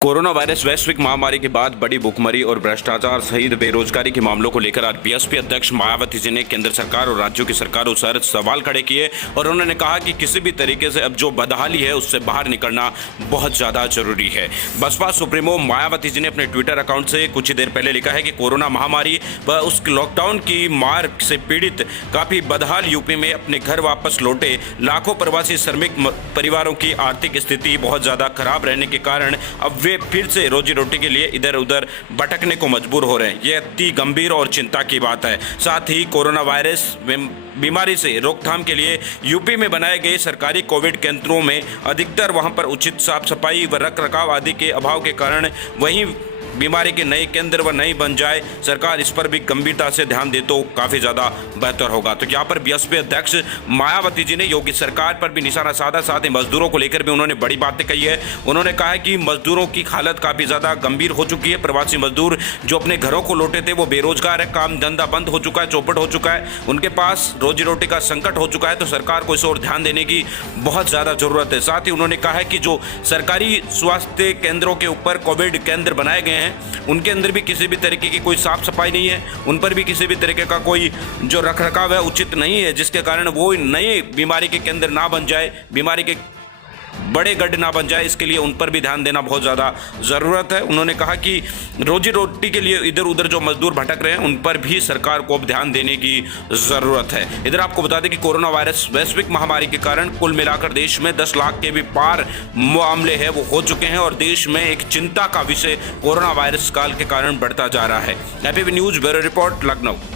Corona virus वैश्विक महामारी के बाद बड़ी भुखमरी और भ्रष्टाचार सहित बेरोजगारी के मामलों को लेकर आज बीएसपी अध्यक्ष मायावती जी ने केंद्र सरकार और राज्यों की सरकारों से सवाल खड़े किए और उन्होंने कहा कि किसी भी तरीके से अब जो बदहाली है उससे बाहर निकलना बहुत ज्यादा जरूरी है। बसपा सुप्रीमो मायावती जी ने अपने ट्विटर अकाउंट से कुछ ही देर पहले लिखा है कि कोरोना महामारी व उस लॉकडाउन की मार से पीड़ित काफी बदहाल यूपी में अपने घर वापस लौटे लाखों प्रवासी श्रमिक परिवारों की आर्थिक स्थिति बहुत ज्यादा खराब रहने के कारण अब वे फिर से रोजी रोटी के लिए इधर उधर भटकने को मजबूर हो रहे हैं। ये अति गंभीर और चिंता की बात है। साथ ही कोरोना वायरस बीमारी से रोकथाम के लिए यूपी में बनाए गए सरकारी कोविड केंद्रों में अधिकतर वहां पर उचित साफ सफाई व रखरखाव आदि के अभाव के कारण वहीं बीमारी के नए केंद्र व नई बन जाए, सरकार इस पर भी गंभीरता से ध्यान दे तो काफी ज्यादा बेहतर होगा। तो यहाँ पर बीएसपी अध्यक्ष मायावती जी ने योगी सरकार पर भी निशाना साधा, साथ ही मजदूरों को लेकर भी उन्होंने बड़ी बातें कही है। उन्होंने कहा है कि मजदूरों की हालत काफी ज्यादा गंभीर हो चुकी है। प्रवासी मजदूर जो अपने घरों को लौटे थे वो बेरोजगार है, काम धंधा बंद हो चुका है, चौपट हो चुका है, उनके पास रोजी रोटी का संकट हो चुका है। तो सरकार को इस ओर ध्यान देने की बहुत ज्यादा जरूरत है। साथ ही उन्होंने कहा है कि जो सरकारी स्वास्थ्य केंद्रों के ऊपर कोविड केंद्र बनाए गए हैं उनके अंदर भी किसी भी तरीके की कोई साफ सफाई नहीं है, उन पर भी किसी भी तरीके का कोई जो रखरखाव है उचित नहीं है, जिसके कारण वो नए बीमारी के केंद्र ना बन जाए, बीमारी के बड़े गड्ढे ना बन जाए, इसके लिए उन पर भी ध्यान देना बहुत ज़्यादा ज़रूरत है। उन्होंने कहा कि रोजी रोटी के लिए इधर उधर जो मजदूर भटक रहे हैं उन पर भी सरकार को अब ध्यान देने की ज़रूरत है। इधर आपको बता दें कि कोरोना वायरस वैश्विक महामारी के कारण कुल मिलाकर देश में 10 लाख के भी पार मामले हैं वो हो चुके हैं और देश में एक चिंता का विषय कोरोना वायरस काल के कारण बढ़ता जा रहा है। ABP news bureau report, Lucknow.